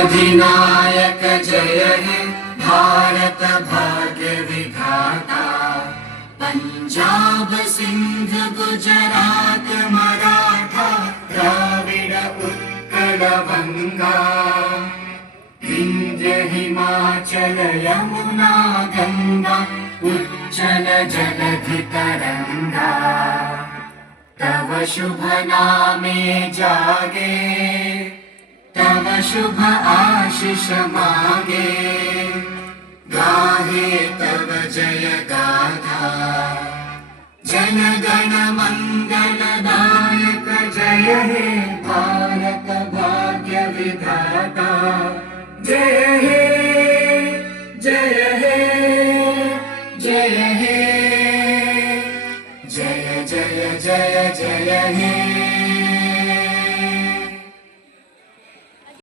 अधिनायक जय हे भारत भाग्य विधाता। पंजाब सिंध गुजरात मराठा द्राविड उत्कल बंगा। विंध्य हिमाचल यमुना गंगा उच्चल जलधि तरंगा। तव शुभ नामे जागे तव शुभ आशीष मागे। गाहे तव जय गाथा जन गण मंगल दायक जय हे भारत भाग्य विधाता। जय हे जय हे जय हे जय जय जय जय हे।